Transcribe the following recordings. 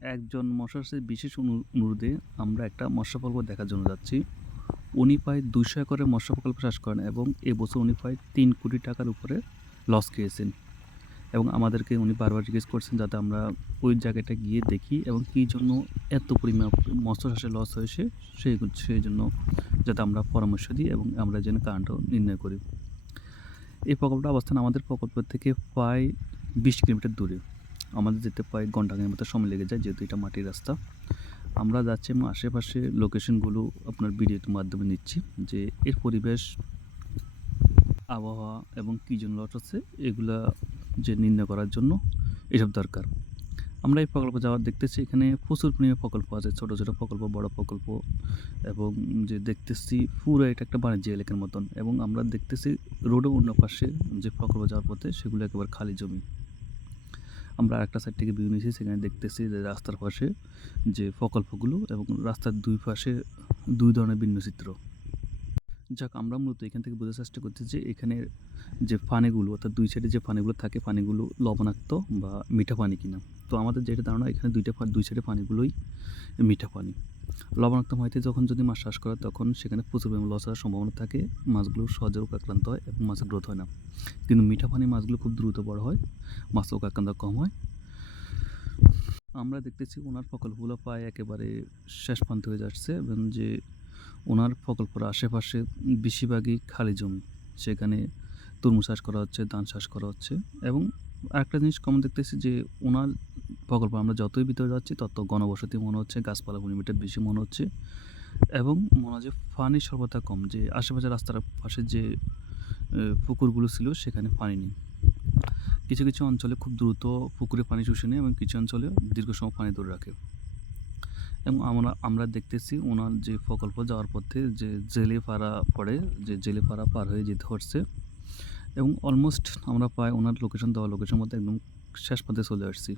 একজন মৎস্যচাষীর বিশেষ অনুরোধে আমরা একটা মৎস্য প্রকল্প দেখার জন্য যাচ্ছি। উনি প্রায় ২০০ একরে মৎস্য প্রকল্প চাষ করেন এবং এবছর উনি প্রায় ৩ কোটি টাকার উপরে লস খেয়েছেন এবং আমাদেরকে উনি বারবার জিজ্ঞেস করছেন যাতে আমরা ওই জায়গাটা গিয়ে দেখি এবং কী জন্য এত পরিমাণ মৎস্য চাষে লস হয়েছে সেই জন্য যাতে আমরা পরামর্শ দিই এবং আমরা যেন কারণটা নির্ণয় করি। এই প্রকল্পটার অবস্থান আমাদের প্রকল্প থেকে প্রায় ২০ কিলোমিটার দূরে। আমাদের যেতে প্রায় ঘন্টাখানেক মতো সময় লেগে যায় যেহেতু এটা মাটির রাস্তা। আমরা যাচ্ছি এবং আশেপাশে লোকেশনগুলো আপনার ভিডিওর মাধ্যমে নিচ্ছি যে এর পরিবেশ, আবহাওয়া এবং কী জন্য লস হচ্ছে এগুলা যে নির্ণয় করার জন্য এসব দরকার। আমরা এই প্রকল্প যাওয়ার দেখতেছি এখানে প্রচুর পরিমাণে প্রকল্প আছে, ছোটো ছোটো প্রকল্প, বড় প্রকল্প এবং যে দেখতেছি পুরো এটা একটা বাণিজ্য এলাকার মতন এবং আমরা দেখতেছি রোডের অন্য পাশে যে প্রকল্প যাওয়ার পথে সেগুলো একেবারে খালি জমি। আমরা আরেকটা সাইড থেকে ভিউ নিয়েছি, সেখানে দেখতেছি যে রাস্তার পাশে যে প্রকল্পগুলো এবং রাস্তার দুই পাশে দুই ধরনের ভিন্ন চিত্র। যাক, আমরা মূলত এখান থেকে বোঝার চেষ্টা করছি যে এখানে যে পানিগুলো অর্থাৎ দুই সাইডে যে পানিগুলো থাকে পানিগুলো লবণাক্ত বা মিঠা পানি কিনা। তো আমাদের যেটা ধারণা এখানে দুই সাইডে পানিগুলোই মিঠা পানি। লবণাক্ত পানিতে যখন যদি মাছ চাষ করে তখন সেখানে প্রচুর পরিমাণ লস হওয়ার সম্ভাবনা থাকে, মাছগুলো সহজে রোগাক্রান্ত হয় এবং মাছের গ্রোথ হয় না। কিন্তু মিঠা পানি মাছগুলো খুব দ্রুত বড় হয়, মাছ রোগাক্রান্ত কম হয়। আমরা দেখতেছি ওনার প্রকল্পগুলো প্রায় একেবারে শেষ প্রান্তে হয়ে যাচ্ছে এবং যে ওনার প্রকল্পের আশেপাশে বেশিরভাগই খালি জমি, সেখানে তরমুজ চাষ করা হচ্ছে, ধান চাষ করা হচ্ছে। এবং আরেকটা জিনিস কমন দেখতেছি যে ওনার প্রকল্প আমরা যতই ভিতরে যাচ্ছি তত ঘনবসতি মনে হচ্ছে, গাছপালা পরিমিটার বেশি মনে হচ্ছে এবং মনে হয় যে পানির স্বল্পতা কম, যে আশেপাশে রাস্তার পাশে যে পুকুরগুলো ছিল সেখানে পানি নেই। কিছু কিছু অঞ্চলে খুব দ্রুত পুকুরে পানি শুষে নেয় এবং কিছু অঞ্চলে দীর্ঘ সময় পানি ধরে রাখে। এবং আমরা দেখতেছি ওনার যে প্রকল্প যাওয়ার পথে যে জেলেপাড়া পড়ে, যে জেলেপাড়া পার হয়ে যেতে হচ্ছে এবং অলমোস্ট আমরা প্রায় ওনার লোকেশন মধ্যে একদম শেষ পথে চলে আসছি।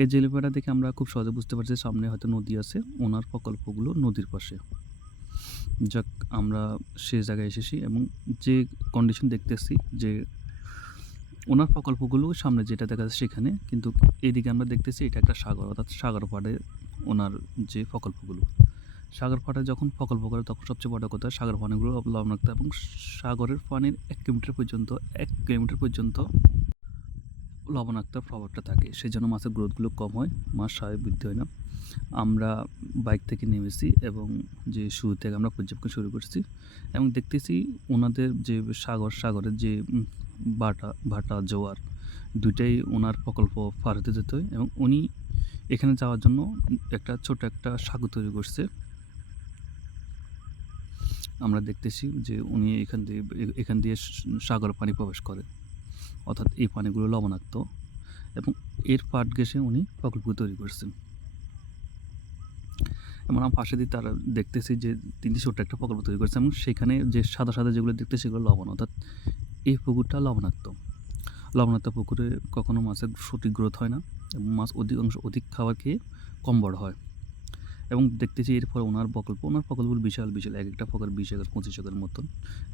এই জেলেপাড়া দেখে আমরা খুব সহজে বুঝতে পারছি সামনে হয়তো নদী আছে, ওনার প্রকল্পগুলো নদীর পাশে। যাক, আমরা সে জায়গায় এসেছি এবং যে কন্ডিশন দেখতেছি যে ওনার প্রকল্পগুলো সামনে যেটা দেখা যাচ্ছে সেখানে, কিন্তু এইদিকে আমরা দেখতেছি এটা একটা সাগর, অর্থাৎ সাগর পাড়ে ওনার যে প্রকল্পগুলো। সাগর পাড়ে যখন প্রকল্প করে তখন সবচেয়ে বড় কথা সাগর পানিগুলো লবণাক্ত এবং সাগরের পানির 1 কিলোমিটার পর্যন্ত লবণাক্ত প্রভাবটা থাকে, সেই জন্য মাছের গ্রোথগুলো কম হয়, মাছ স্বাভাবিক বৃদ্ধি হয় না। আমরা বাইক থেকে নেমেছি এবং যে শুরু থেকে আমরা পর্যবেক্ষণ শুরু করছি এবং দেখতেছি ওনাদের যে সাগরের যে ভাটা জোয়ার দুইটাই ওনার প্রকল্প পার হতে যেতে হয় এবং উনি এখানে যাওয়ার জন্য ছোট একটা সাগর তৈরি করছে। আমরা দেখতেছি যে উনি এখান দিয়ে সাগর পানি প্রবেশ করে, অর্থাৎ এই পানিগুলো লবণাক্ত এবং এর পাট ঘেঁষে উনি প্রকল্প তৈরি করছেন। এবং আমার পাশে দিয়ে তারা দেখতেছি যে তিনি ছোট্ট একটা প্রকল্প তৈরি করেছেন এবং সেখানে যে সাদা সাদা যেগুলো দেখতেছি সেগুলো লবণ, অর্থাৎ এই পুকুরটা লবণাক্ত পুকুরে কখনো মাছের সঠিক গ্রোথ হয় না এবং মাছ অধিক খাবার খেয়ে কম বড় হয়। এবং দেখতেছি এরপর ওনার প্রকল্পগুলো বিশাল এক একটা প্রকল্প 20 একর 25 একর মতন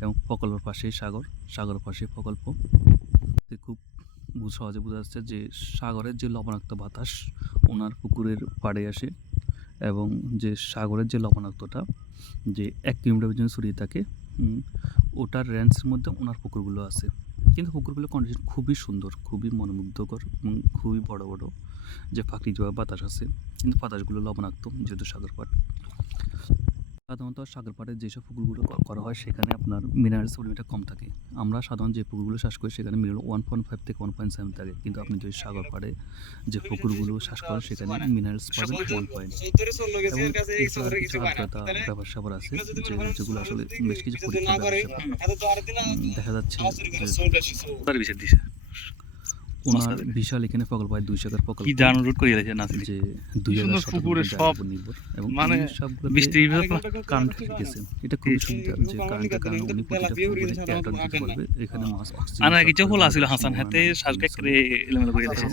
এবং প্রকল্পের পাশেই সাগর পাশে প্রকল্প। খুব সহজে বোঝা যাচ্ছে যে সাগরের যে লবণাক্ত বাতাস ওনার পুকুরের পাড়ে আসে এবং যে সাগরের যে লবণাক্তটা যে 1 কিলোমিটার পর্যন্ত ছড়িয়ে থাকে, ওটার রেঞ্জের মধ্যে ওনার পুকুরগুলো আছে। কিন্তু পুকুরগুলোর কন্ডিশন খুবই সুন্দর, খুবই মনোমুগ্ধকর এবং খুবই বড় বড় যে প্রাকৃতিকভাবে বাতাস আছে, কিন্তু বাতাসগুলো লবণাক্ত যেহেতু সাগর পাড়। সাধারণত সাগর পাড়ে যেসব পুকুরগুলো করা হয় সেখানে আপনার মিনারেলস পরিমাণটা কম থাকে। আমরা সাধারণ যে পুকুরগুলো চাষ করি সেখানে মিনারেল 1.5 থেকে 1.7 থাকে, কিন্তু আপনি যদি সাগর পাড়ে যে পুকুরগুলো চাষ করেন সেখানে মিনারেলস পাবেন 1 পয়েন্ট। এবং এছাড়া কিছু আর্দ্রতা ব্যাপার স্যাপার আছে যেগুলো আসলে বেশ কিছু পরীক্ষা দেখা যাচ্ছে ওনার বিশাল এখানে প্রকল্প 200 একর প্রকল্প কি ডাউনলোড করে রেখেছেন আসলে যে 2017 সব নির্ভর এবং মানে সবগুলো বৃষ্টির কারেন্ট গেছে। এটা খুবই সুবিধা যে কারেন্টের কারণে উনি প্রতিটা পুকুরে ক্যাটন দিতে পারবে, এখানে মাছ অক্সিজেন আনা কিছু হল আছিল হাসান হাতে শ্বাসকে করে এলোমেলো করে দিয়েছে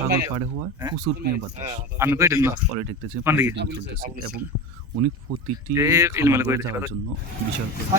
সাগর পাড়ে হওয়া প্রচুর পরিমাণে বাতাস আমি কই দেন না ফলে দেখতেছে পান দিকে চলতেছে এবং উনি প্রতিটি এলোমেলো করে যাওয়ার জন্য বিশাল করবে